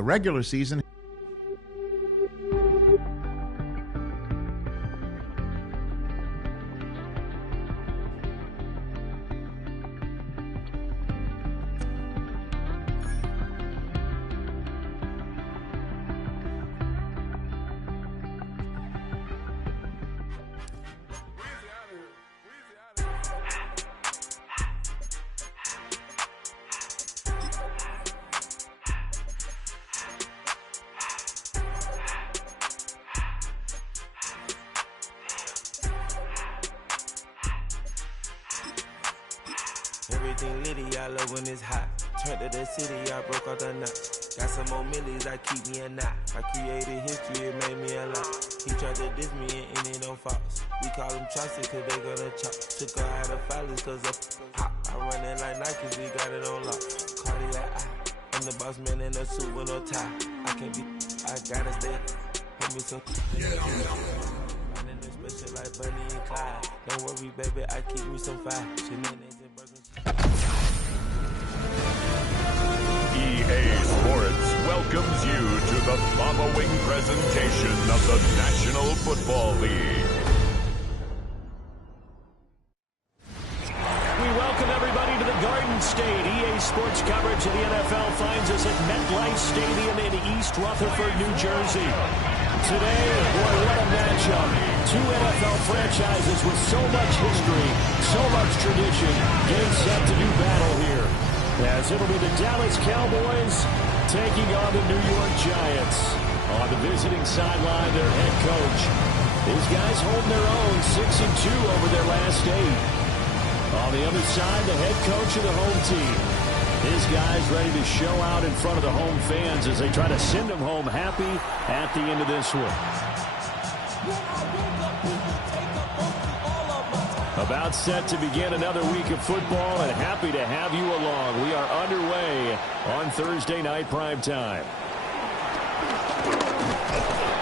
the regular season. Everything litty, I love when it's hot. Turned to the city, I broke out the knot. Got some more millies, I keep me a knot. I created history, it made me a lot. He tried to diss me and it don't false. We call them chopsticks cause they gonna chop. Took her out of filers cause of hot. I run it like Nikes, we got it on lock. Cardiac eye, I'm the boss man in a suit with no tie. I can't be, I gotta stay. Put me some running this special like Bunny and Clyde. Don't worry baby, I keep me some fire. Shenanigans and burgers. EA Sports welcomes you to the following presentation of the National Football League. We welcome everybody to the Garden State. EA Sports coverage of the NFL finds us at MetLife Stadium in East Rutherford, New Jersey. Today, boy, what a matchup. Two NFL franchises with so much history, so much tradition, getting set to do battle here. As it'll be the Dallas Cowboys taking on the New York Giants. On the visiting sideline, their head coach. These guys holding their own, 6-2 over their last 8. On the other side, the head coach of the home team. His guys ready to show out in front of the home fans as they try to send them home happy at the end of this one. About set to begin another week of football, and happy to have you along. We are underway on Thursday night primetime.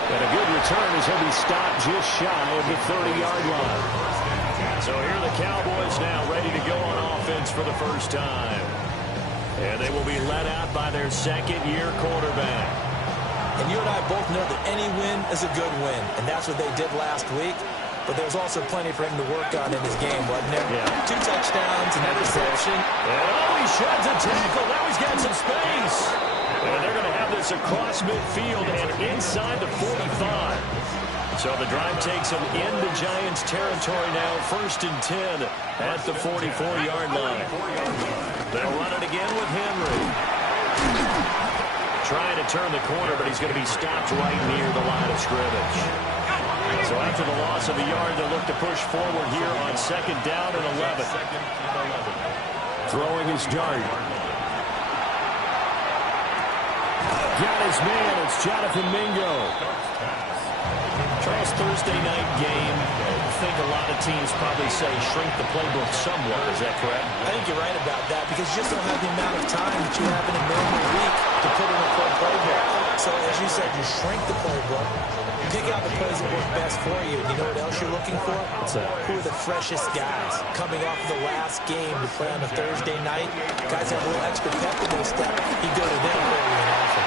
And a good return as he'll be stopped just shy of the 30-yard line. So here are the Cowboys now ready to go on offense for the first time. And they will be led out by their second-year quarterback. And you and I both know that any win is a good win, and that's what they did last week. But there's also plenty for him to work on in his game, wasn't there? Yeah. 2 touchdowns, an interception. And he sheds a tackle. Now he's got some space. And they're going to have this across midfield and inside the 45. So the drive takes them into Giants territory now, 1st and 10 at the 44-yard line. They'll run it again with Henry. Trying to turn the corner, but he's going to be stopped right near the line of scrimmage. So after the loss of a yard, they'll look to push forward here on 2nd down and 11. Throwing his dart. Got his man. It's Jonathan Mingo. Charles, Thursday night game. I think a lot of teams probably say shrink the playbook somewhat. Is that correct? I think you're right about that because you just don't have the amount of time that you have in a normal week to put in a full playbook. So as you said, you shrink the playbook, pick out the plays that work best for you. And you know what else you're looking for? What's that? Who are the freshest guys coming off the last game to play on a Thursday night? Guys have a little extra pep in their step. You go to them early and often.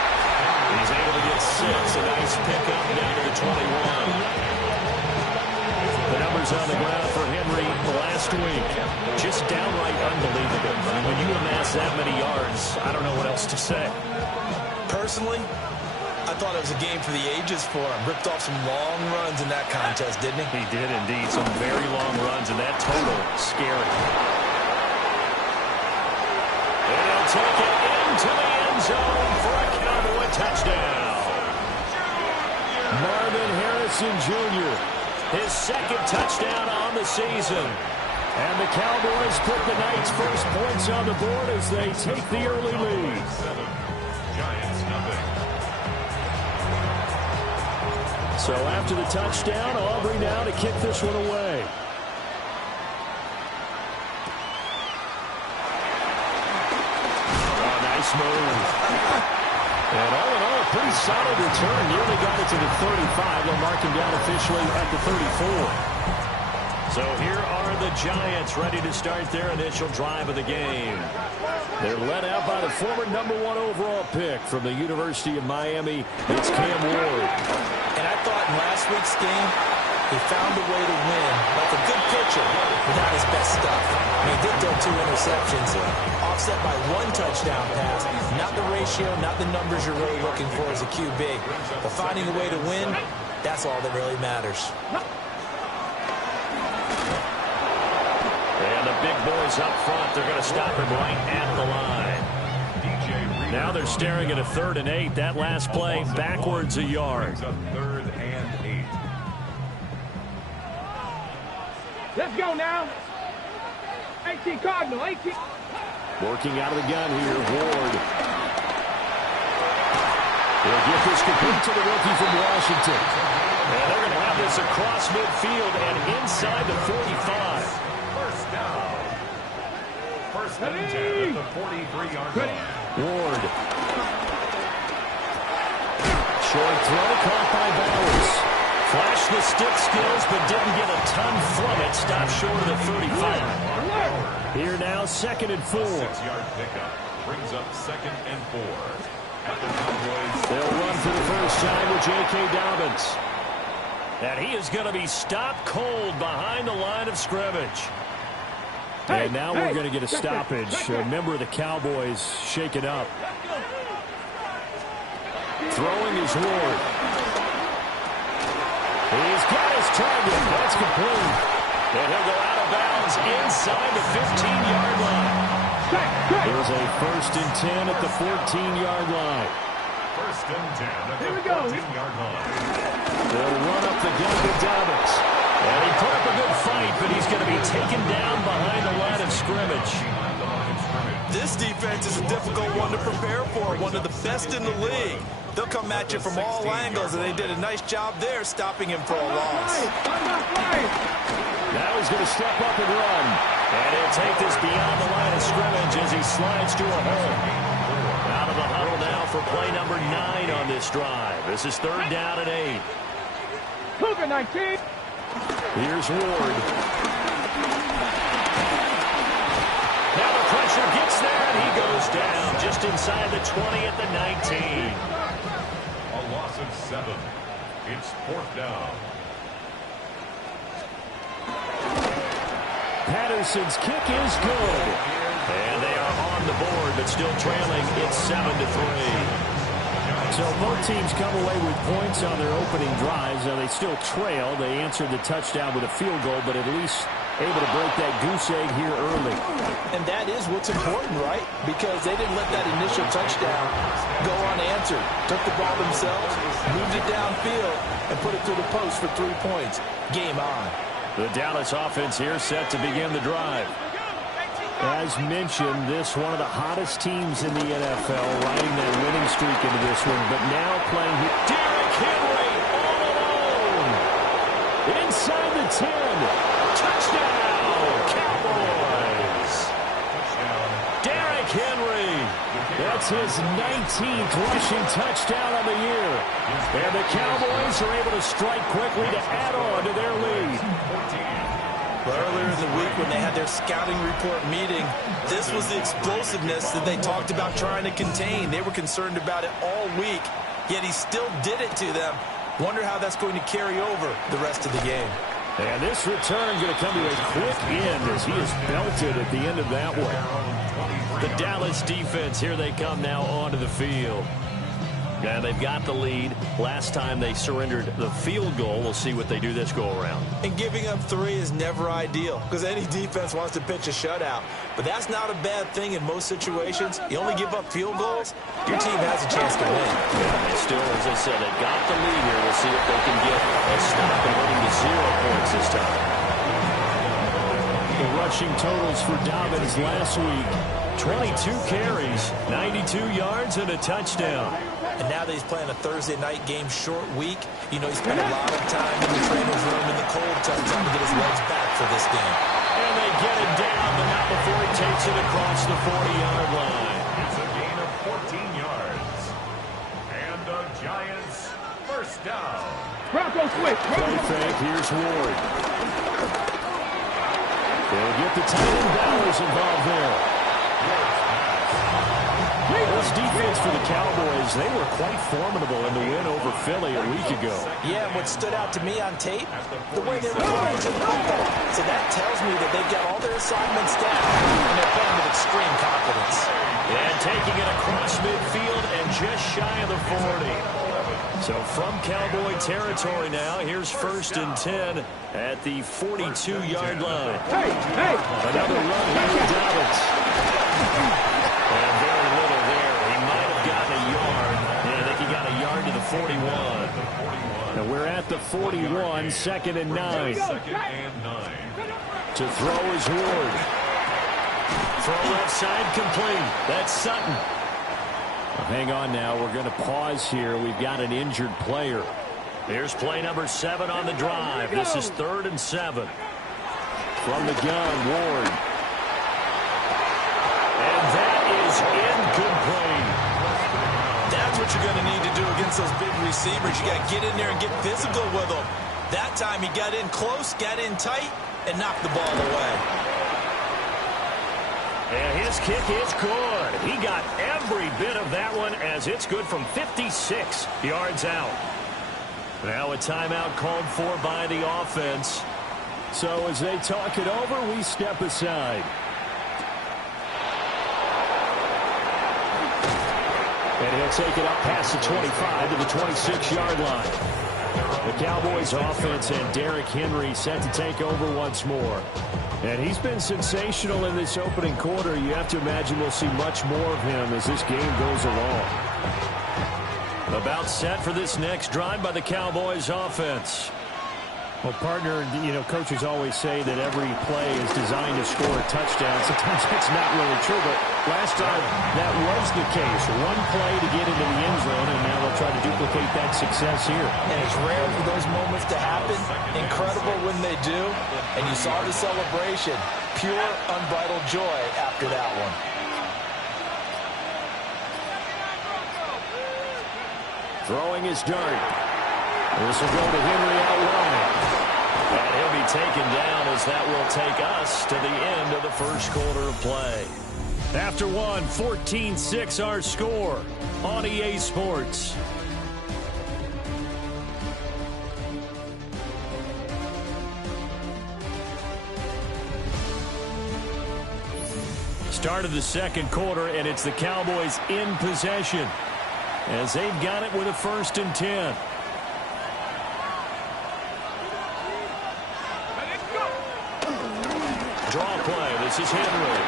He's able to get 6. A nice pickup down to the 21. The numbers on the ground for Henry last week. Just downright unbelievable. I mean, when you amass that many yards, I don't know what else to say. Personally, I thought it was a game for the ages for him. Ripped off some long runs in that contest, didn't he? He did indeed. Some very long runs, and that total, scary. And he'll take it into the end zone for a Cowboy touchdown. Marvin Harrison Jr., his 2nd touchdown on the season. And the Cowboys put the night's first points on the board as they take the early lead. Giants nothing. So after the touchdown, Aubrey now to kick this one away. Oh, nice move. And all in all, a pretty solid return. Nearly got it to the 35. They'll mark him down officially at the 34. So here are the Giants, ready to start their initial drive of the game. They're led out by the former #1 overall pick from the University of Miami. It's Cam Ward. And I thought in last week's game, he found a way to win, like a good pitcher, without his best stuff. I mean, he did throw 2 interceptions, offset by 1 touchdown pass. Not the ratio, not the numbers you're really looking for as a QB. But finding a way to win, that's all that really matters. And the big boys up front, they're going to stop him right at the line. Now they're staring at a 3rd and 8. That last play, backwards a yard. 3rd and 8. Let's go now. 18 Cardinal, 18. Working out of the gun here, Ward. They'll get this complete to the rookie from Washington. And they're going to have this across midfield and inside the 45. First down. First and 10 at the 43-yard line. Ward. Short throw caught by Bowers. Flashed the stick skills, but didn't get a ton from it. Stopped short of the 35. Here now, 2nd and 4. 6-yard pickup brings up 2nd and 4. At the Cowboys. They'll run for the first time with J.K. Dobbins. And he is going to be stopped cold behind the line of scrimmage. And now we're going to get a stoppage. A member of the Cowboys shaken up. Throwing is Ward. He's got his target. That's complete. And he'll go out of bounds inside the 15-yard line. There's a 1st and 10 at the 14-yard line. 1st and 10 at the 14-yard line. They'll run up the gun with Dobbins. And he put up a good fight, but he's going to be taken down behind the line of scrimmage. This defense is a difficult one to prepare for, one of the best in the league. They'll come at you from all angles, and they did a nice job there stopping him for a loss. Now he's going to step up and run. And he'll take this beyond the line of scrimmage as he slides to a hole. Out of the huddle now for play number 9 on this drive. This is 3rd down and 8. Cougar 19. Here's Ward. Now the pressure gets there, and he goes down just inside the 20 at the 19. A loss of 7. It's 4th down. Patterson's kick is good. And they are on the board, but still trailing. It's 7-3. So both teams come away with points on their opening drives. Now they still trail. They answered the touchdown with a field goal, but at least able to break that goose egg here early. And that is what's important, right? Because they didn't let that initial touchdown go unanswered. Took the ball themselves, moved it downfield, and put it through the post for 3 points. Game on. The Dallas offense here set to begin the drive. As mentioned, this one of the hottest teams in the NFL, riding that winning streak into this one, but now playing here. Derrick Henry all alone. Inside the 10. Touchdown, Cowboys. Derrick Henry. That's his 19th rushing touchdown of the year. And the Cowboys are able to strike quickly to add on to their lead. Earlier in the week when they had their scouting report meeting, this was the explosiveness that they talked about trying to contain. They were concerned about it all week, yet he still did it to them. Wonder how that's going to carry over the rest of the game. And this return going to come to a quick end as he is belted at the end of that one. The Dallas defense, here they come now onto the field. And they've got the lead. Last time they surrendered the field goal. We'll see what they do this go around. And giving up 3 is never ideal because any defense wants to pitch a shutout. But that's not a bad thing in most situations. You only give up field goals, your team has a chance to win. Yeah, and still, as I said, they've got the lead here. We'll see if they can get a stop and winning to 0 points this time. The rushing totals for Dobbins last week. 22 carries, 92 yards, and a touchdown. And now that he's playing a Thursday night game, short week, you know, he spent a lot of time in the trainer's room in the cold trying to get his legs back for this game. And they get it down, but not before he takes it across the 40-yard line. It's a gain of 14 yards. And the Giants first down. Broncos switch. Play fake, here's Ward. They'll get the tight end Bowers involved there. This defense for the Cowboys, they were quite formidable in the win over Philly a week ago. Yeah, and what stood out to me on tape, the way they were playing to the football. So that tells me that they've got all their assignments down, and they're playing with extreme confidence. And taking it across midfield and just shy of the 40. So from Cowboy territory now, here's 1st and 10 at the 42-yard line. Hey! Another run here with Dobbins. And very little there. He might have gotten a yard. Yeah, I think he got a yard to the 41. And we're at the 41, 2nd and 9. To throw is Ward. Throw left side complete. That's Sutton. Well, hang on now. We're going to pause here. We've got an injured player. Here's play number 7 on the drive. This is 3rd and 7. From the gun, Ward. And that is incomplete. That's what you're going to need to do against those big receivers. You got to get in there and get physical with them. That time he got in close, got in tight, and knocked the ball away. And his kick is good. He got every bit of that one as it's good from 56 yards out. Now a timeout called for by the offense. So as they talk it over, we step aside. And he'll take it up past the 25 to the 26-yard line. The Cowboys offense and Derrick Henry set to take over once more. And he's been sensational in this opening quarter. You have to imagine we'll see much more of him as this game goes along. About set for this next drive by the Cowboys offense. Well, partner, you know, coaches always say that every play is designed to score a touchdown. Sometimes that's not really true, but last time that was the case. One play to get into the end zone, and now they'll try to duplicate that success here. And it's rare for those moments to happen. Incredible when they do. And you saw the celebration. Pure, unbridled joy after that one. Throwing his dart. This will go to Henry out wide. And he'll be taken down as that will take us to the end of the first quarter of play. After one, 14-6 our score on EA Sports. Start of the second quarter, and it's the Cowboys in possession as they've got it with a 1st and 10. Draw play. This is Henry.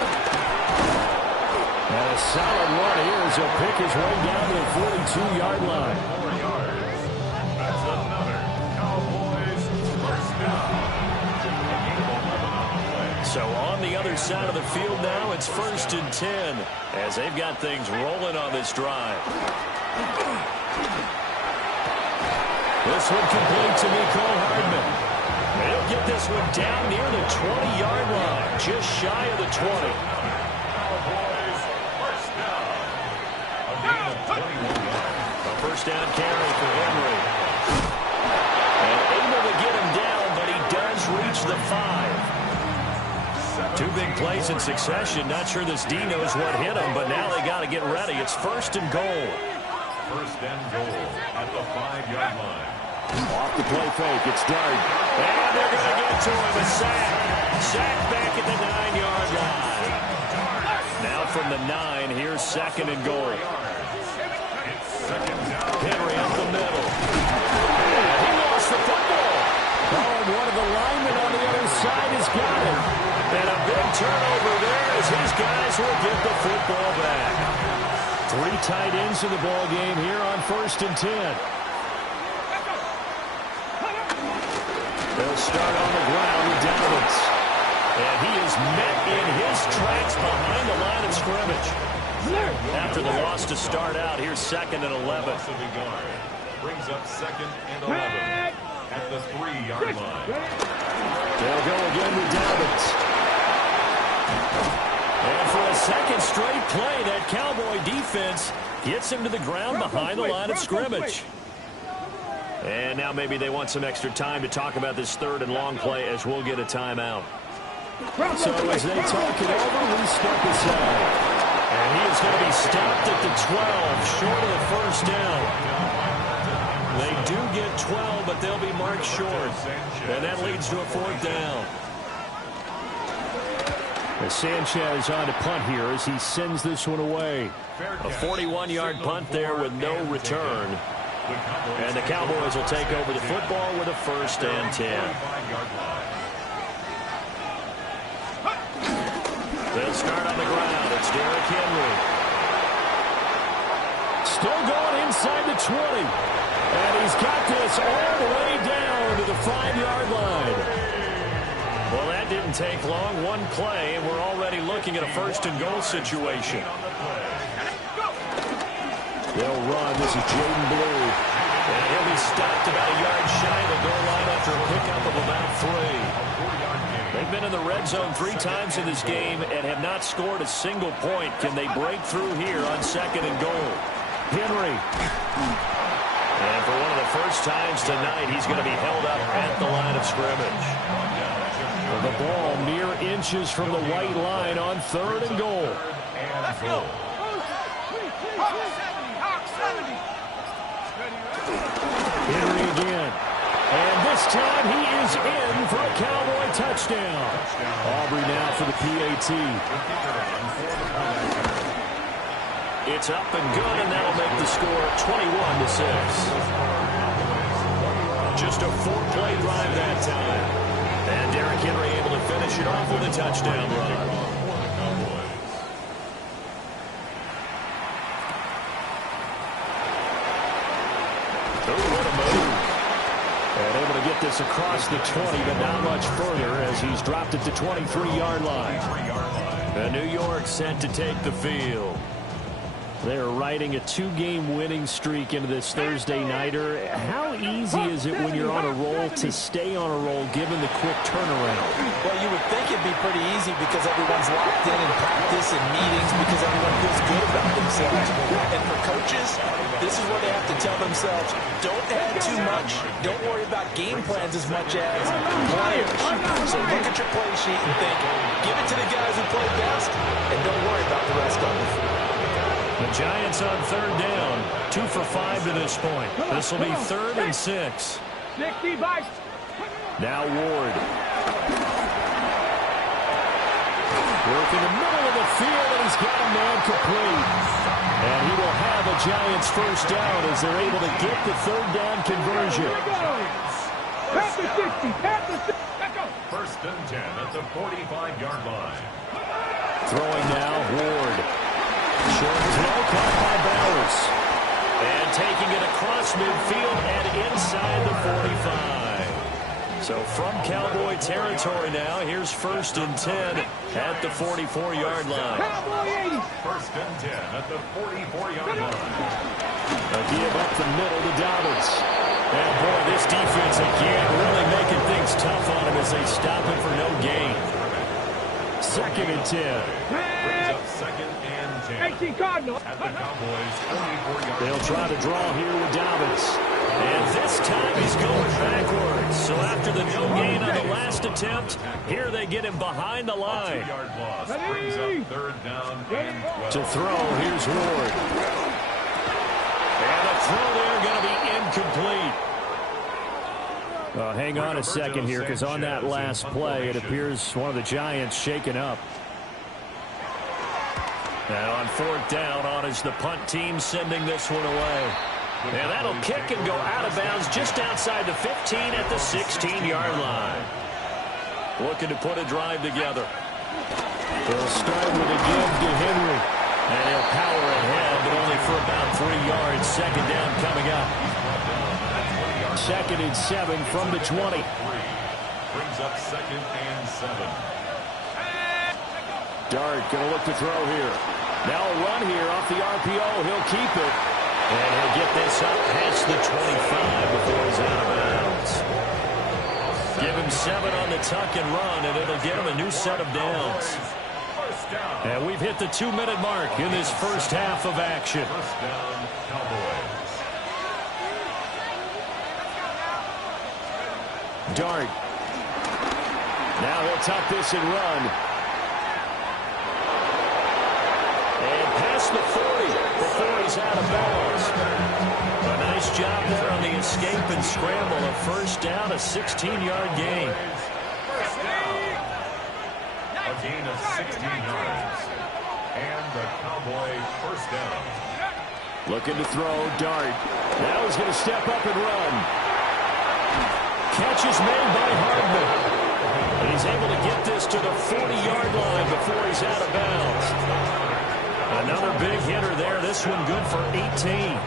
And a solid run here as he'll pick his way down to the 42-yard line. That's another Cowboys first down. So on the other side of the field now, it's 1st and 10 as they've got things rolling on this drive. This one complete to Nicole Hardman. He'll get this one down near the 20-yard line, just shy of the 20. Cowboys first down. A gain of 21 yards. A first down carry for Henry. And able to get him down, but he does reach the 5. 2 big plays in succession. Not sure this D knows what hit him, but now they got to get ready. It's 1st and goal. 1st and goal at the 5-yard line. Off the play fake, it's Dart. And they're going to get to him, a sack. Sack back at the 9-yard line. Now from the 9, here's 2nd and goal. Henry up the middle. And he lost the football. Oh, and one of the linemen on the other side has got it. And a big turnover there as his guys will get the football back. 3 tight ends in the ball game here on 1st and 10. They'll start on the ground with Dobbins. And he is met in his tracks behind the line of scrimmage. After the loss to start out, here's 2nd and 11. Brings up 2nd and 11 at the 3-yard line. They'll go again with Dobbins. And for a second straight play, that Cowboy defense gets him to the ground behind the line of scrimmage. And now maybe they want some extra time to talk about this 3rd and long play as we'll get a timeout. So as they talk it over, we step aside. And he is going to be stopped at the 12, short of the first down. They do get 12, but they'll be marked short. And that leads to a 4th down. As Sanchez on to punt here as he sends this one away. A 41-yard punt there with no return. And the Cowboys will take over the football with a 1st and 10. They'll start on the ground. It's Derrick Henry. Still going inside the 20. And he's got this all the way down to the 5-yard line. Well, that didn't take long. One play, and we're already looking at a 1st and goal situation. They'll run. This is Jaden Blue. And he'll be stopped about a yard shy of the goal line after a pickup of about 3. They've been in the red zone 3 times in this game and have not scored a single point. Can they break through here on 2nd and goal? Henry. And for one of the first times tonight, he's going to be held up at the line of scrimmage. The ball mere inches from the white line on 3rd and goal. Let's go. Hawk 70. Henry again. And this time he is in for a Cowboy touchdown. Aubrey now for the PAT. It's up and good, and that'll make the score 21-6. Just a 4-play drive that time. And Derrick Henry able to finish it off with a touchdown run. And able to get this across the 20, but not much further as he's dropped at the 23-yard line. And New York set to take the field. They're riding a 2-game winning streak into this Thursday nighter. How easy is it when you're on a roll to stay on a roll given the quick turnaround? Well, you would think it'd be pretty easy because everyone's locked in practice and meetings because everyone feels good about themselves. And for coaches, this is where they have to tell themselves, don't add too much. Don't worry about game plans as much as players. So look at your play sheet and think, give it to the guys who play best, and don't worry about the rest of them. The Giants on 3rd down, 2 for 5 to this point. This will be 3rd and 6. Now Ward. Working the middle of the field, and he's got a man complete. And he will have a Giants 1st down as they're able to get the 3rd down conversion. 1st and 10 at the 45-yard line. Throwing now, Ward. Short throw caught by Bowers. And taking it across midfield and inside the 45. So from Cowboy territory now, here's 1st and 10 at the 44-yard line. 1st and 10 at the 44-yard line. A give up the middle to Dobbins. And boy, this defense again really making things tough on him as they stop him for no gain. 2nd and 10. Brings up 2nd and 10. 18 Cardinal. At the Cowboys' 44-yard line. They'll try to draw here with Dobbins. And this time he's going backwards. So after the no gain on the last attempt, here they get him behind the line. 2-yard loss brings up 3rd down and 12. To throw, here's Ward. And a throw there going to be incomplete. Hang on a second here, because on that last play, it appears one of the Giants shaken up. And on 4th down, on is the punt team sending this one away. And that'll kick and go out of bounds just outside the 15 at the 16-yard line. Looking to put a drive together. They'll start with a give to Henry. And he'll power ahead, but only for about 3 yards. 2nd down coming up. 2nd and 7 from the 20. Brings up 2nd and 7. Dart going to look to throw here. Now a run here off the RPO. He'll keep it. And he'll get this up past the 25 before he's out of bounds. Give him 7 on the tuck and run, and it'll get him a new set of downs. And we've hit the 2-minute mark in this first half of action. 1st down, Cowboys. Dart. Now he'll tuck this and run. And past the 40 before he's out of bounds. A nice job there on the escape and scramble. A first down, a 16-yard gain. First down. A gain of 16 yards. And the Cowboy first down. Looking to throw, Dart. Now he's going to step up and run. Catch is made by Hardman. And he's able to get this to the 40-yard line before he's out of bounds. Another big hitter there. This one good for 18.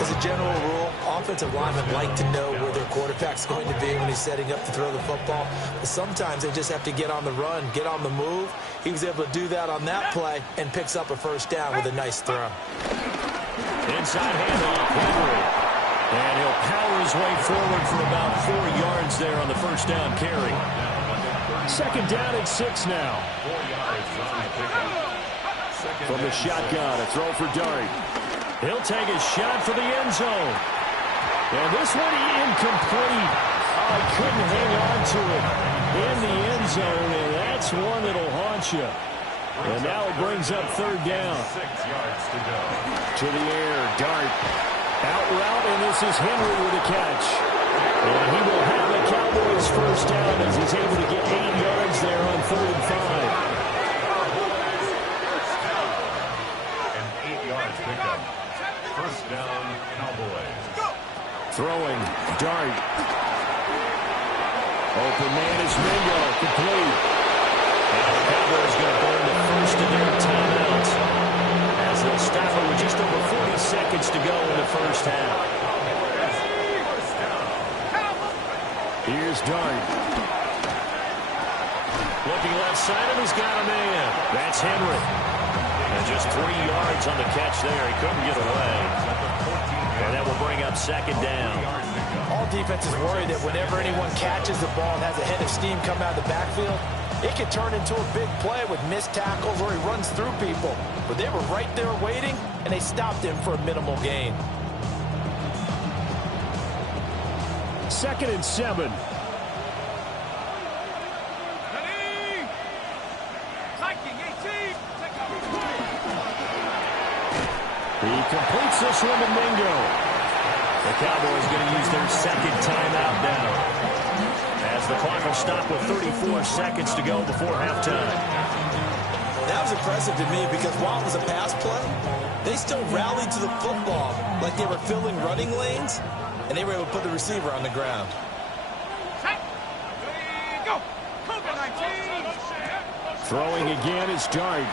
As a general rule, offensive linemen like to know where their quarterback's going to be when he's setting up to throw the football. But sometimes they just have to get on the run, get on the move. He was able to do that on that play and picks up a first down with a nice throw. Inside handoff, Henry. And he'll power his way forward for about 4 yards there on the first down carry. Second down and 6 now. 4 yards on the pickup. From the shotgun, a throw for Dart. He'll take a shot for the end zone. And this one incomplete. Oh, he couldn't hang on to it in the end zone, and that's one that'll haunt you. And now it brings up third down. 6 yards to go. To the air, Dart. Out route, and this is Henry with a catch. And he will have the Cowboys first down as he's able to get 8 yards there on 3rd and 5. An 8 yards pickup. First down, Cowboys. Throwing, Dart. Open man is Mingo, complete. And the Cowboys going to burn the first of their timeouts as they'll stop it with just over 40 seconds to go in the first half. Here's Dart. Looking left side, and he's got a man. That's Henry. And just 3 yards on the catch there. He couldn't get away. And that will bring up second down. All defenses worry that whenever anyone catches the ball and has a head of steam come out of the backfield, it can turn into a big play with missed tackles or he runs through people. But they were right there waiting, and they stopped him for a minimal gain. 2nd and 7. He completes this one to Mingo. The Cowboys going to use their second timeout now, as the clock will stop with 34 seconds to go before halftime. That was impressive to me because while it was a pass play, they still rallied to the football like they were filling running lanes, and they were able to put the receiver on the ground. Go! COVID-19! Throwing again is Dart.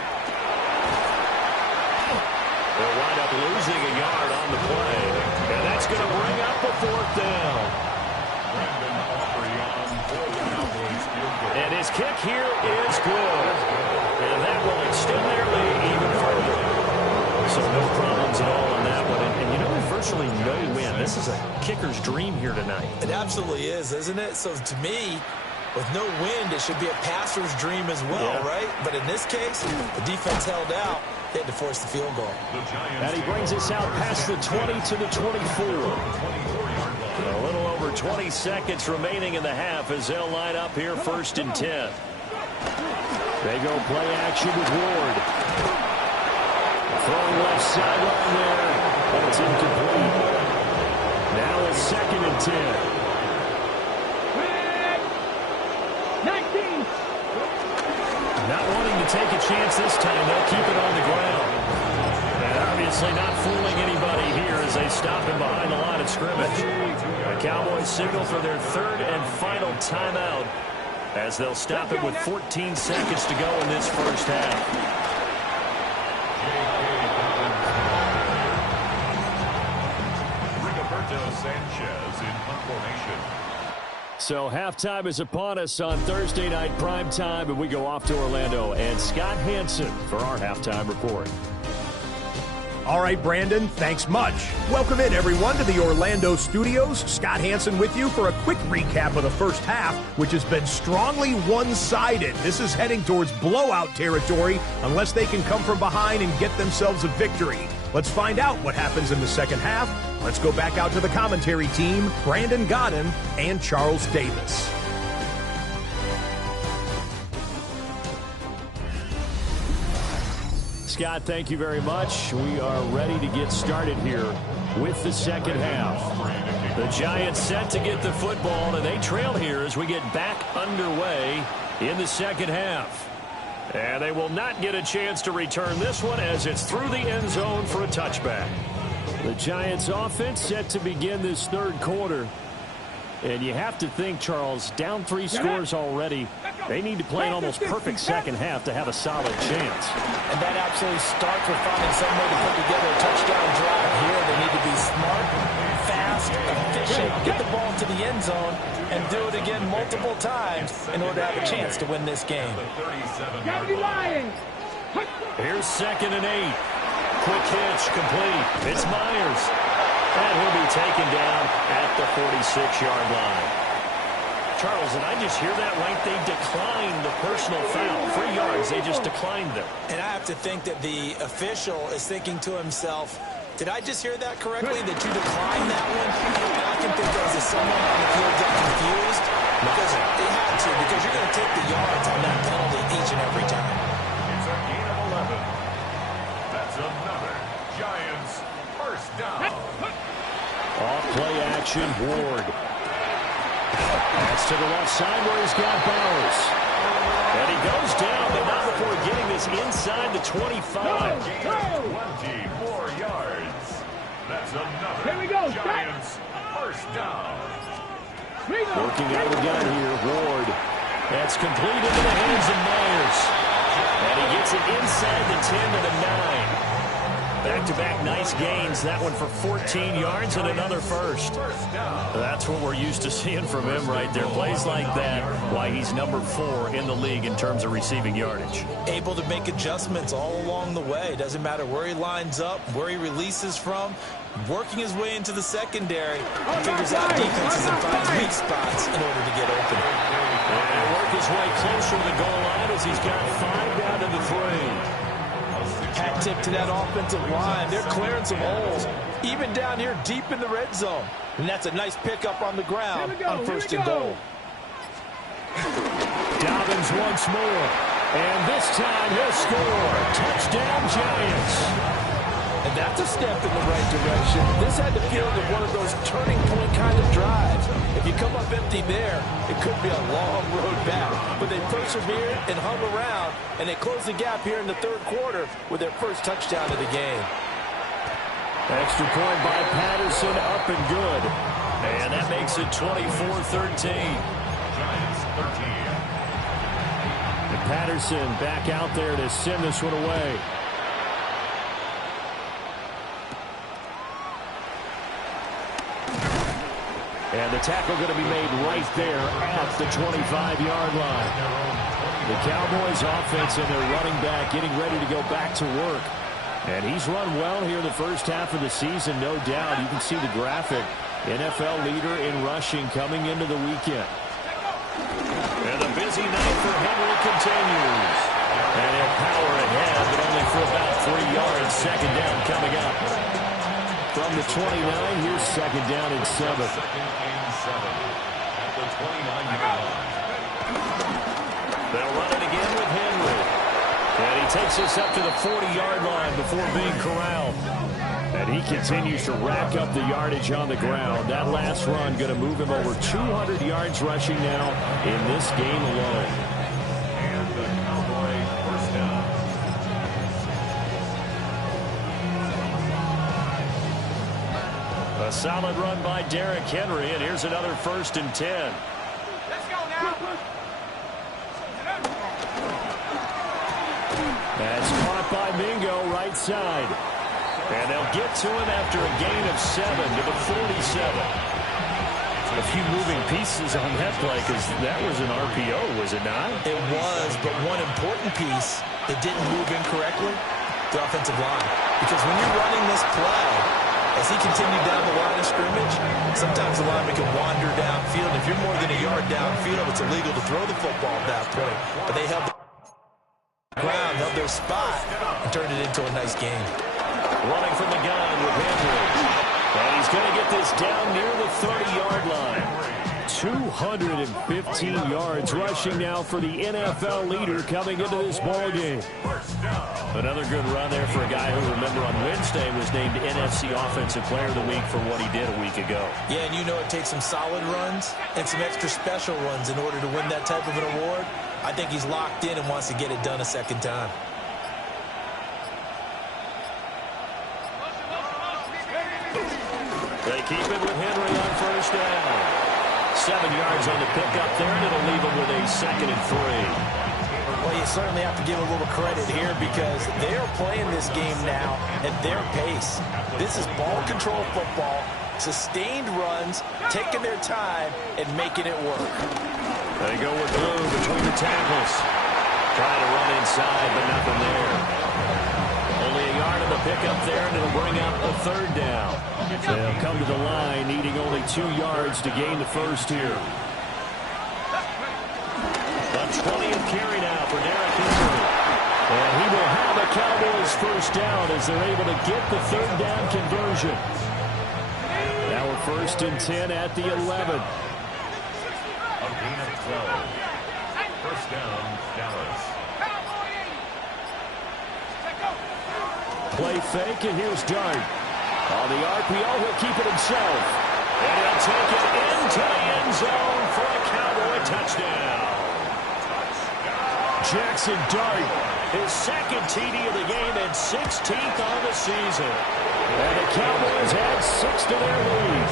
They'll wind up losing a yard on the play. And that's going to bring up a 4th down. And his kick here is good. And that will extend their lead even further. So no problems at all on that one. And you know, virtually no win. This is a kicker's dream here tonight. It absolutely is, isn't it? So to me, with no wind, it should be a passer's dream as well, right? But in this case, the defense held out. They had to force the field goal. And he brings us out past the 20 to the 24. A little over 20 seconds remaining in the half as they'll line up here 1st and 10. They go play action with Ward. Throwing left sideline there, but it's incomplete. Now it's 2nd and 10. 19! Not wanting to take a chance this time, they'll keep it on the ground. And obviously not fooling anybody here as they stop him behind the line of scrimmage. The Cowboys signal for their 3rd and final timeout as they'll stop it with 14 seconds to go in this first half. Sanchez in formation. So halftime is upon us on Thursday night primetime, and we go off to Orlando. And Scott Hansen for our halftime report. All right, Brandon, thanks much. Welcome in, everyone, to the Orlando studios. Scott Hansen with you for a quick recap of the first half, which has been strongly one-sided. This is heading towards blowout territory unless they can come from behind and get themselves a victory. Let's find out what happens in the second half. Let's go back out to the commentary team, Brandon Godden and Charles Davis. Scott, thank you very much. We are ready to get started here with the second half. The Giants set to get the football, and they trail here as we get back underway in the second half. And they will not get a chance to return this one as it's through the end zone for a touchback. The Giants offense set to begin this third quarter. And you have to think, Charles, down 3 scores already. They need to play an almost perfect second half to have a solid chance. And that absolutely starts with finding some way to put together a touchdown drive here. They need to be smart, fast, efficient, get the ball to the end zone, and do it again multiple times in order to have a chance to win this game. Here's 2nd and 8. Quick hitch, complete. It's Myers. And he'll be taken down at the 46-yard line. Charles, did I just hear that right? They declined the personal foul. 3 yards, they just declined them. And I have to think that the official is thinking to himself, did I just hear that correctly, that you declined that one? And I can think as someone on the field got confused, because they had to, because you're going to take the yards on that penalty each and every time. It's a gain of 11. That's another Giants first down. Off play action, Ward. That's to the left side where he's got Bowers. And he goes down, but not before getting this inside the 25. 24 yards. That's another Giants first down. Working out of the gun here, Ward. That's complete into the hands of Myers. And he gets it inside the 10 to the 9. Back-to-back nice gains. That one for 14 yards and another first. That's what we're used to seeing from him right there. Plays like that, why he's number 4 in the league in terms of receiving yardage. Able to make adjustments all along the way. Doesn't matter where he lines up, where he releases from. Working his way into the secondary. He figures out defenses and finds weak spots in order to get open. And work his way closer to the goal line as he's got 5 down to the 3. Hat tip to that offensive line. They're clearing some holes, even down here deep in the red zone. And that's a nice pickup on the ground on 1st and goal. Dobbins once more. And this time he'll score. Touchdown, Giants. And that's a step in the right direction. This had the feeling of one of those turning point kind of drives. If you come up empty there, it could be a long road back. But they persevered and hung around, and they closed the gap here in the third quarter with their first touchdown of the game. Extra point by Patterson, up and good. And that makes it 24-13. Giants 13. And Patterson back out there to send this one away. And the tackle going to be made right there at the 25-yard line. The Cowboys offense and their running back getting ready to go back to work. And he's run well here in the first half of the season, no doubt. You can see the graphic. NFL leader in rushing coming into the weekend. And the busy night for Henry continues. And he'll power ahead, but only for about 3 yards. Second down coming up. From the 29, here's second down and 7. At the 29-yard line. They'll run it again with Henry. And he takes us up to the 40-yard line before being corralled. And he continues to rack up the yardage on the ground. That last run going to move him over 200 yards rushing now in this game alone. And the Cowboy first down. A solid run by Derrick Henry, and here's another 1st and 10. Let's go now. That's caught by Mingo, right side. And they'll get to him after a gain of 7 to the 47. A few moving pieces on that play, because that was an RPO, was it not? It was, but one important piece that didn't move incorrectly, the offensive line. Because when you're running this play, as he continued down the line of scrimmage, sometimes the lineman can wander downfield. If you're more than a yard downfield, it's illegal to throw the football at that point. But they held the ground, held their spot, and turned it into a nice game. Running from the gun with Henry. And he's going to get this down near the 30-yard line. 215 yards rushing now for the NFL leader coming into this ball game. Another good run there for a guy who, remember, on Wednesday was named NFC Offensive Player of the Week for what he did a week ago. Yeah, and you know it takes some solid runs and some extra special runs in order to win that type of an award. I think he's locked in and wants to get it done a second time. They keep it with Henry on first down. 7 yards on the pickup there, and it'll leave him with a 2nd and 3. Well, you certainly have to give a little credit here because they're playing this game now at their pace. This is ball control football, sustained runs, taking their time, and making it work. They go with Blue between the tackles. Trying to run inside, but nothing there. Only a yard on the pickup there, and it'll bring up a 3rd down. They'll come to the line, needing only 2 yards to gain the first here. The 20th carry now for Derrick Henry. And he will have a Cowboys first down as they're able to get the 3rd down conversion. Now we're 1st and 10 at the 11. A gain of 12. First down, Dallas. Play fake, and here's Dart. On the RPO, he'll keep it himself. And he'll take it into the end zone for a Cowboy touchdown. Jackson Dart, his 2nd TD of the game and 16th on the season. And the Cowboys add 6 to their lead.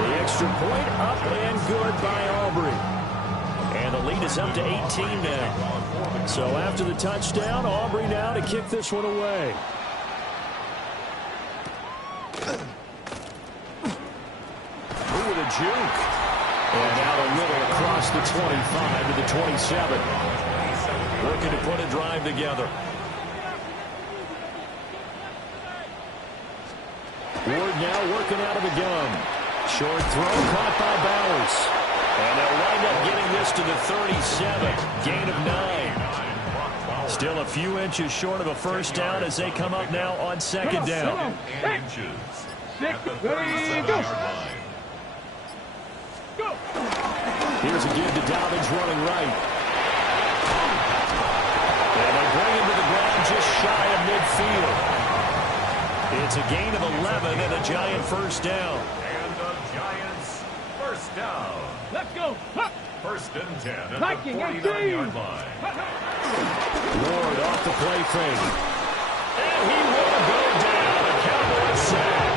The extra point up and good by Aubrey. And the lead is up to 18 now. So after the touchdown, Aubrey now to kick this one away. Ooh, with a juke. And out a little across the 25 to the 27. Working to put a drive together. Ward now working out of the gun. Short throw caught by Bowers. And they'll wind up getting this to the 37. Gain of 9. Still a few inches short of a first down as they come up now on 2nd down. Here's a give to Dobbins running right. And they bring him to the ground just shy of midfield. It's a gain of 11 and a Giant first down. And the Giants first down. Let's go. 1st and 10 at the 49-yard line. Ward off the play fake. And he will go down. A Cowboys sack.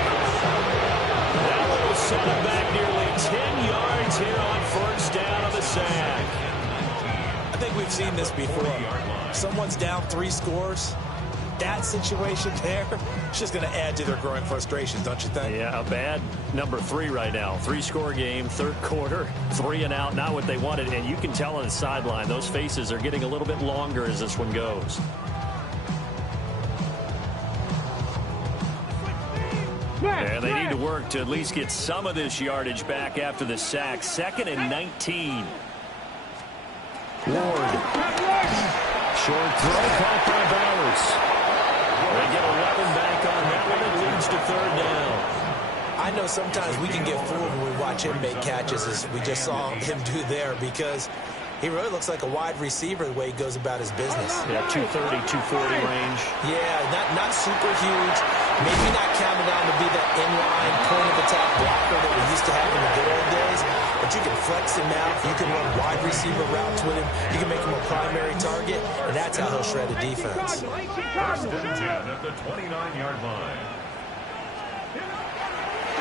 That will set him back nearly 10 yards here on first down of the sack. I think we've seen this before. Someone's down 3 scores. That situation there, it's just going to add to their growing frustration, don't you think? Yeah, a bad number 3 right now. 3-score game, 3rd quarter, 3 and out, not what they wanted. And you can tell on the sideline, those faces are getting a little bit longer as this one goes. And they need to work to at least get some of this yardage back after the sack. 2nd and 19. Ward. Short throw caught by Bowers. They get 11 back on that one. It leads to 3rd down. I know sometimes we can get fooled when we watch him make catches, as we just saw him do there, because he really looks like a wide receiver the way he goes about his business. Yeah, 230, 240 range. Yeah, not super huge. Maybe not counted on to be that inline point-of-attack blocker that we used to have in the good old days. But you can flex him out. You can run wide receiver routes with him. You can make him a primary target, and that's how he'll shred a defense. 1st and 10 at the 29-yard line.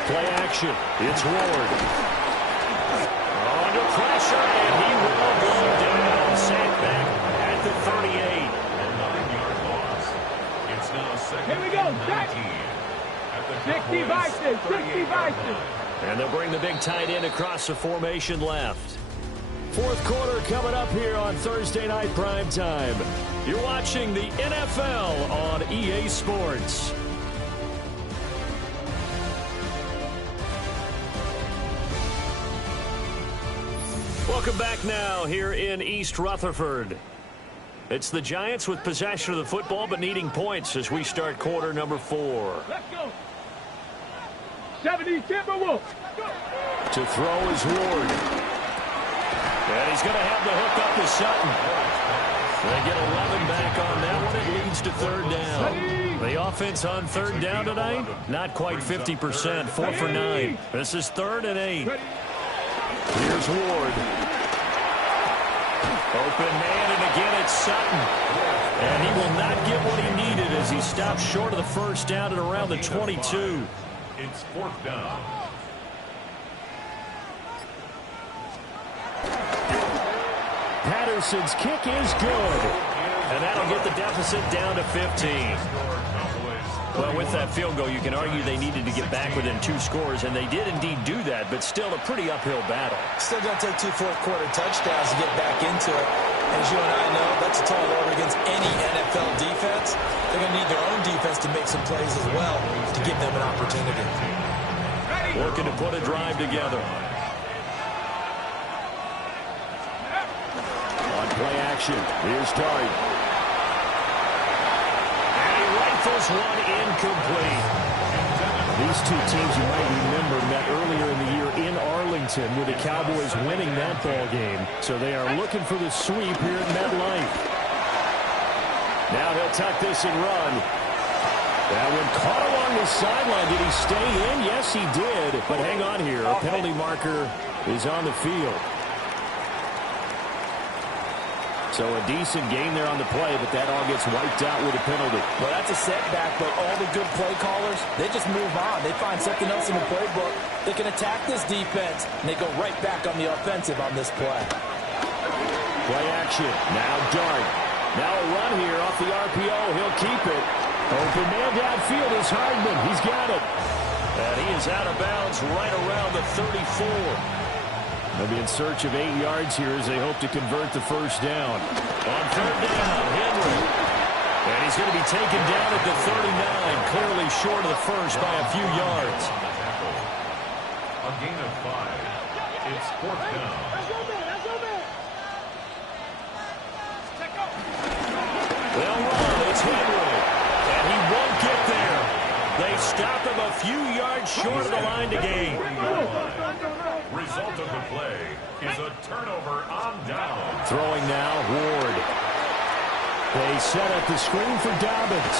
Play action. It's Ward. Under pressure, and he will go down. Sack back at the 38. A 9-yard loss. It's now 2nd Here we go. and 19. At the 60 Vikings. 60 Vikings. And they'll bring the big tight end across the formation left. 4th quarter coming up here on Thursday Night Primetime. You're watching the NFL on EA Sports. Welcome back now here in East Rutherford. It's the Giants with possession of the football but needing points as we start quarter number 4. Let's go. 70 Timberwolves. To throw is Ward. And he's going to have the hook up to Sutton. They get 11 back on that one. It leads to third down. The offense on third down tonight, not quite 50%, 4 for 9. This is 3rd and 8. Here's Ward. Open man, and again it's Sutton. And he will not get what he needed as he stops short of the first down at around the 22. It's 4th down. Patterson's kick is good. And that'll get the deficit down to 15. Well, with that field goal, you can argue they needed to get back within 2 scores, and they did indeed do that, but still a pretty uphill battle. Still going to take 2 fourth-quarter touchdowns to get back into it. As you and I know, that's a tall order against any NFL defense. They're going to need their own defense to make some plays as well to give them an opportunity. Looking to put a drive together. On play action, here's Dart. And he rifles one incomplete. These two teams, you might remember, met earlier in the year in Arlington with the Cowboys winning that ball game. So they are looking for the sweep here at MetLife. Now he'll tuck this and run. That one caught along the sideline. Did he stay in? Yes, he did. But hang on here. A penalty marker is on the field. So a decent game there on the play, but that all gets wiped out with a penalty. Well, that's a setback, but all the good play callers, they just move on. They find something else in the playbook. They can attack this defense, and they go right back on the offensive on this play. Play action. Now Dart. Now a run here off the RPO. He'll keep it. Open man downfield is Hardman. He's got it. And he is out of bounds right around the 34. They'll be in search of 8 yards here as they hope to convert the first down. On third down, Henry. And he's going to be taken down at the 39, clearly short of the first by a few yards. A gain of 5. It's 4th down. They'll run. It's Henry. And he won't get there. They stop him a few yards short of the line to gain. Result of the play is a turnover on down. Throwing now, Ward. They set up the screen for Dobbins.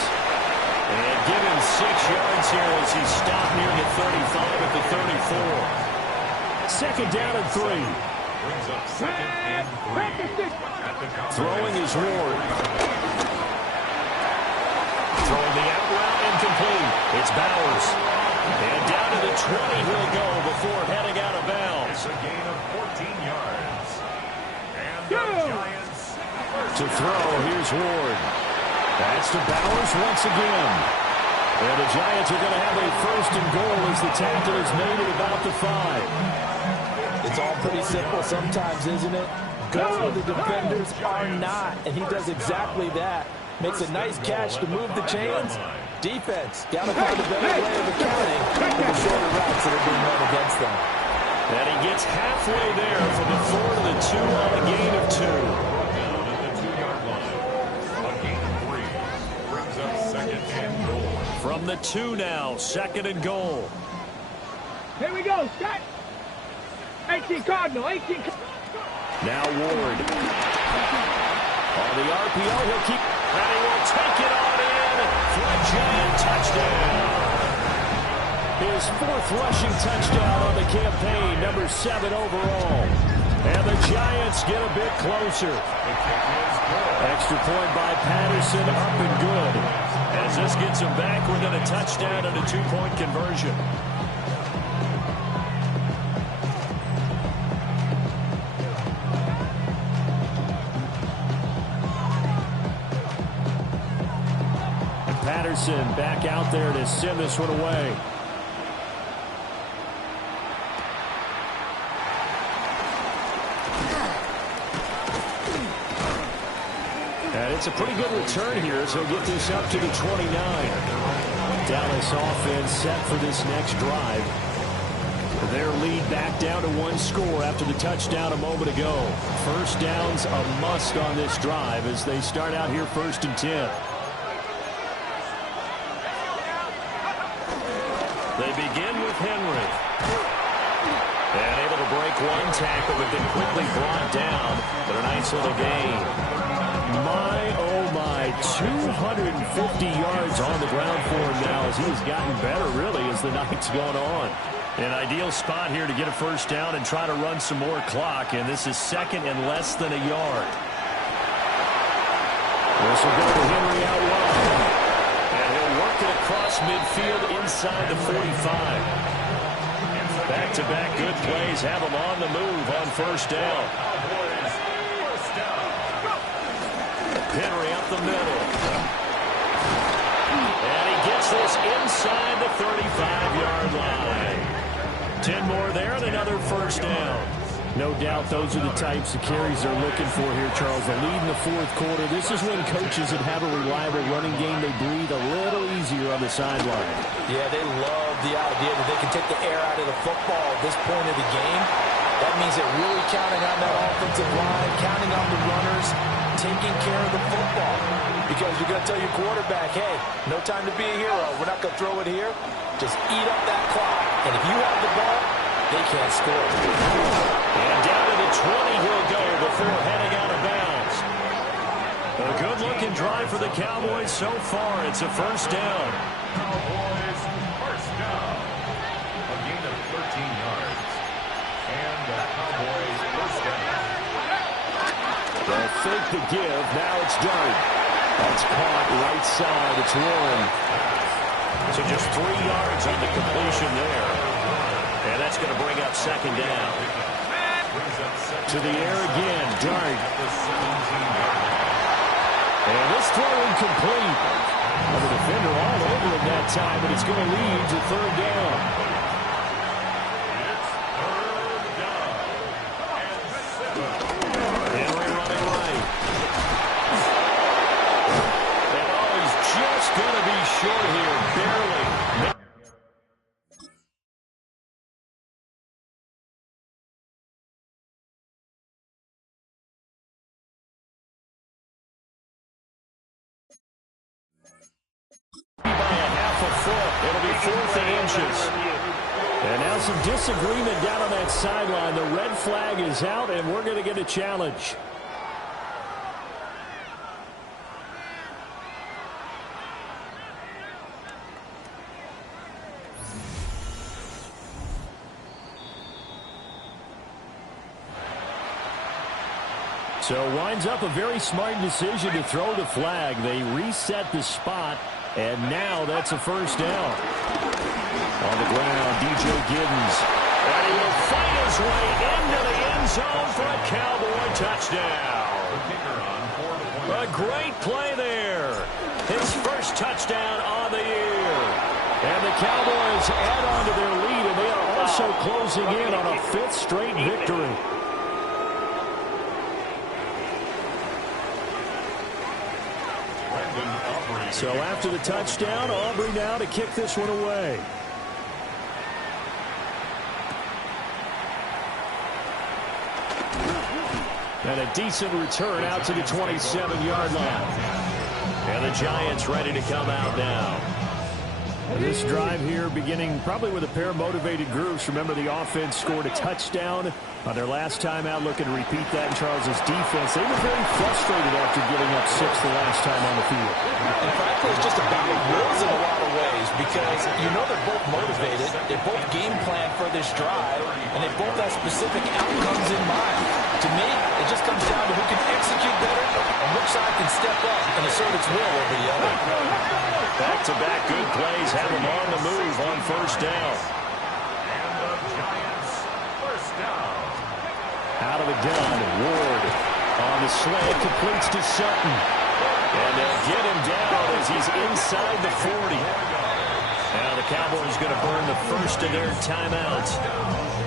And give him 6 yards here as he stopped near the 35 at the 34. Second down and 3. Brings up 2nd and 3. Throwing is Ward. Throwing the out route incomplete. It's Bowers. And down to the 20 he'll go before heading out of bounds. It's a gain of 14 yards. And the Giants. To throw, here's Ward. That's to Bowers once again. And the Giants are going to have a 1st and goal as the tackle is made at about the 5. It's all pretty simple sometimes, isn't it? Go where the defenders are not, and he does exactly that. Makes a nice catch to move the chains. Defense, got to find a better way of accounting for the shorter routes that are being run against them. And he gets halfway there from the 4 to the 2 on a gain of 2. Down at the 2-yard line. A gain of 3. Brings up 2nd and goal. From the 2 now, 2nd and goal. Here we go, Scott. 18 Cardinal, 18 Now Ward. On the RPO, he'll keep, and he will take it on in for a Giant touchdown. His 4th rushing touchdown on the campaign, number 7 overall. And the Giants get a bit closer. Extra point by Patterson, up and good. As this gets him back within a touchdown and a 2-point conversion. Patterson back out there to send this one away. And it's a pretty good return here, so he'll get this up to the 29. Dallas offense set for this next drive. Their lead back down to 1 score after the touchdown a moment ago. First down's a must on this drive as they start out here 1st and 10. They begin with Henry. And one tackle, but then quickly brought down. But a nice little gain. My, oh my, 250 yards on the ground for him now as he's gotten better, really, as the night's gone on. An ideal spot here to get a first down and try to run some more clock, and this is second and less than a yard. This will go to Henry out wide. And he'll work it across midfield inside the 45. Back-to-back good plays have him on the move on first down. Henry up the middle. And he gets this inside the 35-yard line. 10 more there and another first down. No doubt those are the types of carries they're looking for here, Charles. The lead in the fourth quarter. This is when coaches that have a reliable running game, they breathe a little easier on the sideline. Yeah, they love the idea that they can take the air out of the football at this point of the game. That means they're really counting on that offensive line, counting on the runners, taking care of the football. Because you're going to tell your quarterback, hey, no time to be a hero. We're not going to throw it here. Just eat up that clock. And if you have the ball, they can't score. And down to the 20 he'll go before heading out of bounds. A good-looking drive for the Cowboys so far. It's a first down. Cowboys first down. A gain of 13 yards. And the Cowboys first down. They'll fake the give. Now it's Dart. That's caught right side. It's Warren. So just 3 yards on the completion there. And that's going to bring up second down. To the air again, Dart. And this throw incomplete. Well, the defender all over him that time, but it's going to lead to third down. It's third down. And 7. Henry running right. And oh, he's just going to be short here, barely. By a half a foot. It'll be 4th and inches. And now some disagreement down on that sideline. The red flag is out, and we're going to get a challenge. So winds up a very smart decision to throw the flag. They reset the spot. And now that's a first down. On the ground, DJ Giddens. And he will fight his way into the end zone for a Cowboy touchdown. A great play there. His first touchdown on the year. And the Cowboys add on to their lead, and they are also closing in on a 5th straight victory. So after the touchdown, Aubrey now to kick this one away. And a decent return out to the 27-yard line. And the Giants ready to come out now. This drive here beginning probably with a pair of motivated groups. Remember, the offense scored a touchdown on their last time out, looking to repeat that in Charles's defense. They were very frustrated after giving up 6 the last time on the field. And frankly, it's just a battle of wills in a lot of ways because you know they're both motivated. They both game plan for this drive, and they both have specific outcomes in mind. To me, it just comes down to who can execute better and which side can step up and assert its will over the other. Back-to-back good plays have him on the move on first down. And the Giants first down. Out of the gun, Ward on the slant, completes to Sutton. And they'll get him down as he's inside the 40. Now the Cowboys going to burn the first of their timeouts.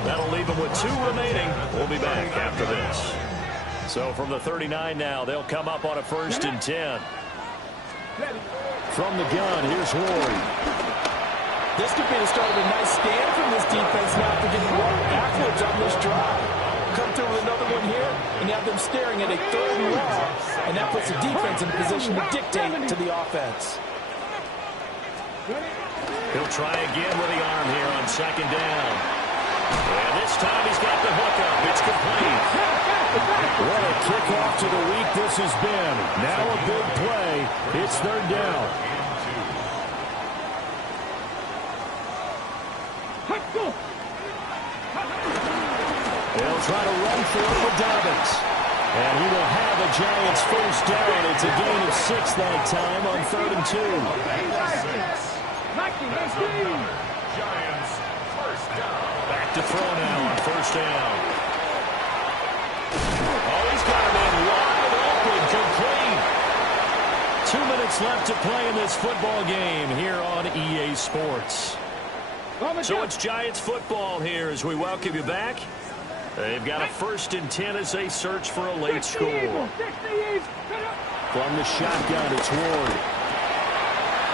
That'll leave them with 2 remaining. We'll be back after this. So from the 39 now, they'll come up on a 1st and 10. From the gun, here's Ward. This could be the start of a nice stand from this defense now after getting walked backwards on this drive. Come through with another one here, and you have them staring at a 3rd and long, and that puts the defense in a position to dictate to the offense. He'll try again with the arm here on 2nd down. And this time he's got the hookup. It's complete. What a kickoff to the week this has been. Now a big play. It's third down. They'll try to run for it with Dobbins. And he will have a Giants first down. It's a gain of 6 that time on 3rd and 2. Giants first down. Back to throw now on first down. Oh, he's got him in wide open, complete. 2 minutes left to play in this football game here on EA Sports. So it's Giants football here as we welcome you back. They've got a 1st and 10 as they search for a late score. From the shotgun, it's Ward.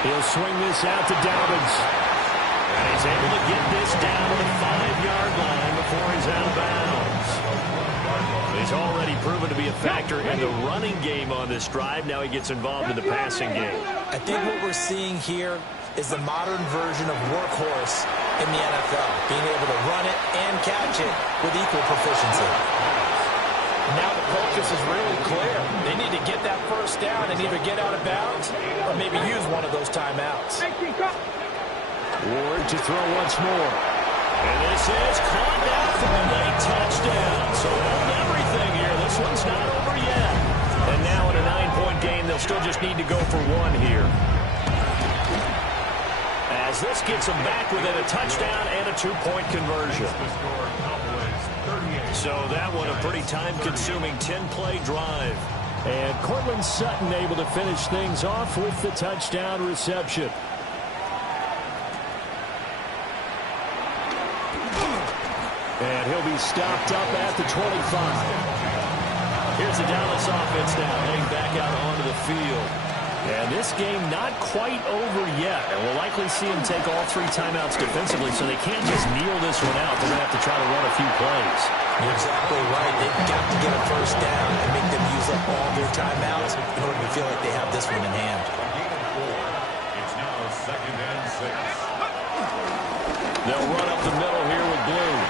He'll swing this out to Dobbins. And he's able to get this down to the 5-yard line before he's out of bounds. He's already proven to be a factor in the running game on this drive. Now he gets involved in the passing game. I think what we're seeing here is the modern version of workhorse in the NFL, being able to run it and catch it with equal proficiency. Now the focus is really clear. They need to get that first down and either get out of bounds or maybe use one of those timeouts. Ward to throw once more. And this is caught down for a late touchdown. So holding everything here. This one's not over yet. And now in a 9-point game, they'll still just need to go for 1 here. As this gets them back within a touchdown and a 2-point conversion. So that one a pretty time-consuming 10-play drive. And Cortland Sutton able to finish things off with the touchdown reception. And he'll be stopped up at the 25. Here's the Dallas offense now heading back out onto the field. And this game not quite over yet. And we'll likely see him take all 3 timeouts defensively, so they can't just kneel this one out. They're going to have to try to run a few plays. You're exactly right. They've got to get a first down and make them use up all their timeouts in order to feel like they have this one in hand. It's now 2nd and 6. They'll run up the middle here with Blue.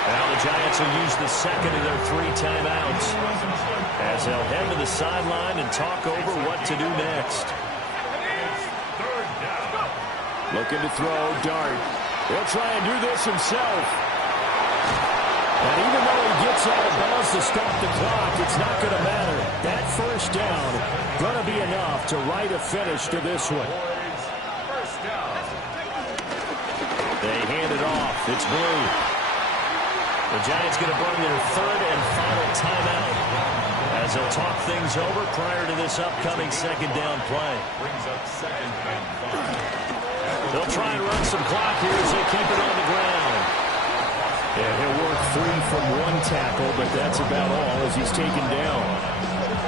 Now the Giants will use the second of their 3 timeouts as they'll head to the sideline and talk over what to do next. Looking to throw, Dart. He'll try and do this himself. And even though he gets out of bounds to stop the clock, it's not going to matter. That first down going to be enough to write a finish to this one. They hand it off. It's Blue. The Giants going to burn their 3rd and final timeout as they'll talk things over prior to this upcoming 2nd down play. Brings up 2nd and 5. They'll try and run some clock here as they keep it on the ground. And he'll work 3 from 1 tackle, but that's about all as he's taken down.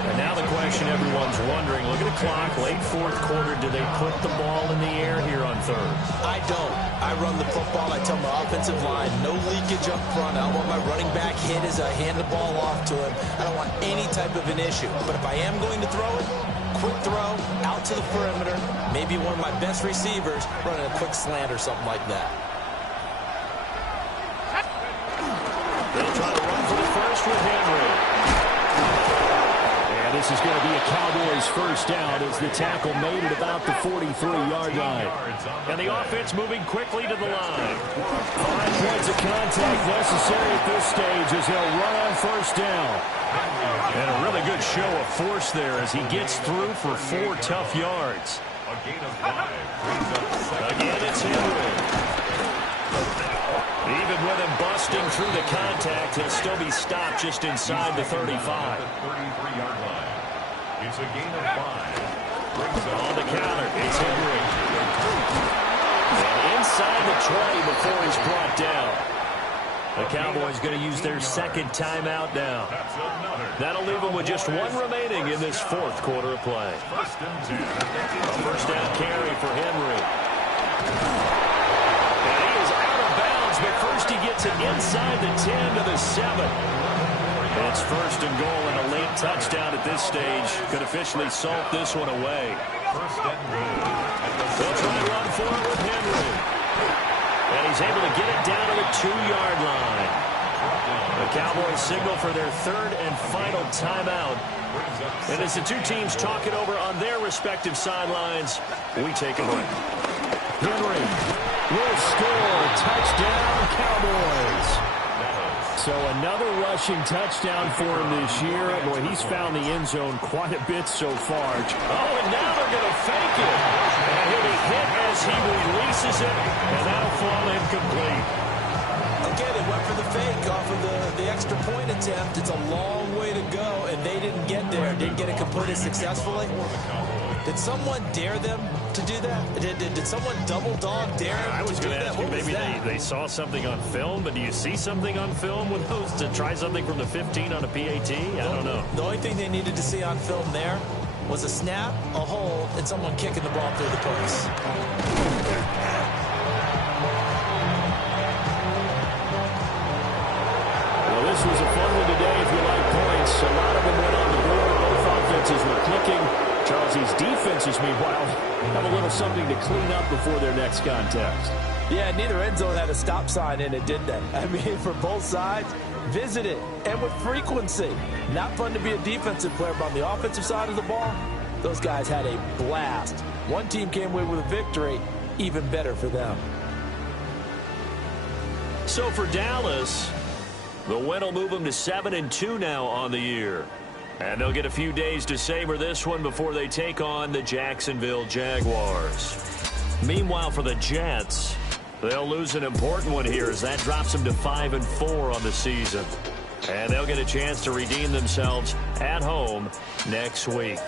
And now the question everyone's wondering, look at the clock, late 4th quarter, do they put the ball in the air here on 3rd? I don't. I run the football. I tell my offensive line, no leakage up front. I don't want my running back hit as I hand the ball off to him. I don't want any type of an issue. But if I am going to throw it, quick throw, out to the perimeter, maybe one of my best receivers running a quick slant or something like that. They'll try to run for the first with Henry. And this is going to be a Cowboys first down as the tackle made at about the 43-yard line. And the offense moving quickly to the line. 5 points of contact necessary at this stage as they'll run on first down. And a really good show of force there as he gets through for 4 tough yards. A gain of 5. Again, it's Henry. Even with him busting through the contact, he'll still be stopped just inside the 35. 33-yard line. It's a gain of 5. Brings up on the counter. It's Henry. And inside the 20 before he's brought down. The Cowboys going to use their 2nd timeout now. That'll leave them with just 1 remaining in this 4th quarter of play. First and 10. A first down carry for Henry. And he is out of bounds, but first he gets it inside the 10 to the 7. It's 1st and goal and a late touchdown at this stage could officially salt this one away. First and goal. They'll try and run for it with Henry. And he's able to get it down to the 2-yard line. The Cowboys signal for their third and final timeout. And as the two teams talk it over on their respective sidelines, we take a break. Henry will score. Touchdown, Cowboys. So another rushing touchdown for him this year. Boy, he's found the end zone quite a bit so far. Oh, and now they're going to fake it. And he'll be hit as he releases it, and that'll fall incomplete. Again, it went for the fake off of the extra point attempt. It's a long way to go, and they didn't get there. Didn't get it completed successfully. Did someone dare them to do that? Did someone double dog dare them I was going to ask you, maybe they saw something on film, but do you see something on film with those to try something from the 15 on a PAT? I don't know. The only thing they needed to see on film there was a snap, a hold, and someone kicking the ball through the post. Well, this was a fun one today if you like points. A lot of them went on the board. Both offenses were clicking. Charles, these defenses, meanwhile, have a little something to clean up before their next contest. Yeah, neither end zone had a stop sign in it, did they? I mean, for both sides, visit it, and with frequency. Not fun to be a defensive player, but on the offensive side of the ball, those guys had a blast. One team came away with a victory, even better for them. So for Dallas, the win will move them to 7-2 now on the year. And they'll get a few days to savor this one before they take on the Jacksonville Jaguars. Meanwhile, for the Jets, they'll lose an important one here as that drops them to 5-4 on the season. And they'll get a chance to redeem themselves at home next week.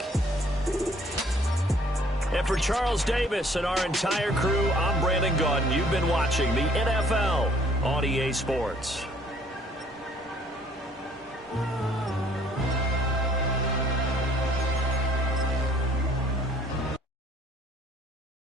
And for Charles Davis and our entire crew, I'm Brandon Gaudin. You've been watching the NFL on EA Sports.